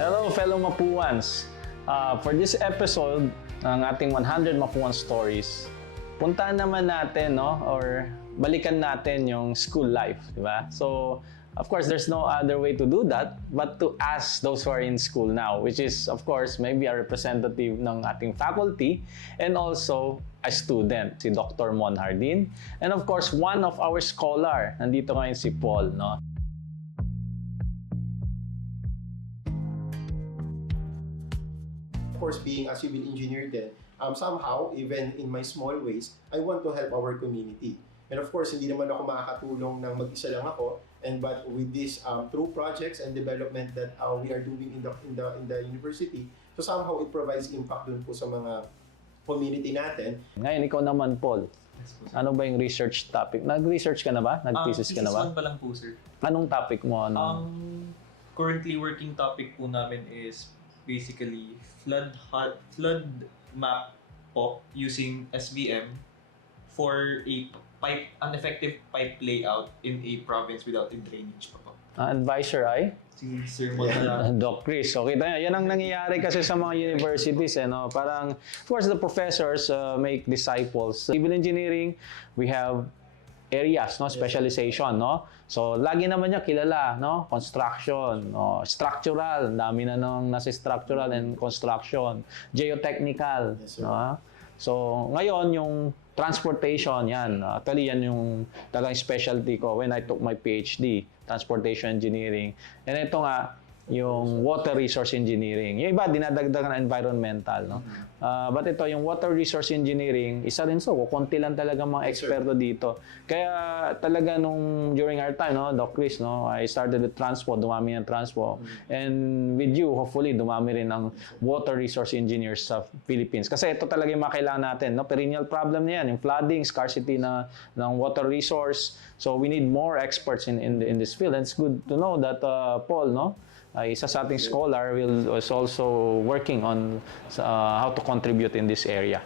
Hello fellow Mapuans! For this episode ng ating 100 Mapuan Stories, puntaan naman natin, no, or balikan natin yung school life, di ba? So, of course, there's no other way to do that but to ask those who are in school now, which is, of course, maybe a representative ng ating faculty and also a student, si Dr. Mon Hardin. And of course, one of our scholar, nandito ngayon si Paul, no? Of course, being a civil engineer then, somehow, even in my small ways, I want to help our community. And of course, hindi naman ako makakatulong ng mag-isa lang ako. But with these through projects and development that we are doing in the university, so somehow it provides impact dun po sa mga community natin. Ngayon, ikaw naman, Paul. Ano ba yung research topic? Nag-research ka na ba? Nag-thesis ka na ba? Thesis 1 pa lang po, sir. Anong topic mo? Currently working topic po namin is basically flood map po using SVM for an effective pipe layout in a province without a drainage pa po. Advisor ay? Si Sir Mon na Doc Chris. Okay, yan ang nangyayari kasi sa mga universities. No? Parang, of course, the professors make disciples. Civil engineering, we have areas, no, specialization, no. So lagi naman niya kilala, no, construction, no, structural, ang dami na nung nasa structural and construction, geotechnical, Yes, sir. no. So ngayon yung transportation, yan. Actually yan yung talagang specialty ko when I took my PhD, transportation engineering. And ito nga yung water resource engineering. Yung iba, dinadagdagan na environmental. No? But ito, yung water resource engineering, isa rin so, konti lang talaga mga eksperto dito. Kaya talaga nung during our time, no, Doc Chris, no, I started with transpo, dumami ng transpo. And with you, hopefully, dumami rin ang water resource engineers sa Philippines. Kasi ito talaga yung makailangan natin. No? Perennial problem na yan, yung flooding, scarcity ng water resource. So we need more experts in this field. And it's good to know that Paul, no, isa sa ating scholar is also working on how to contribute in this area.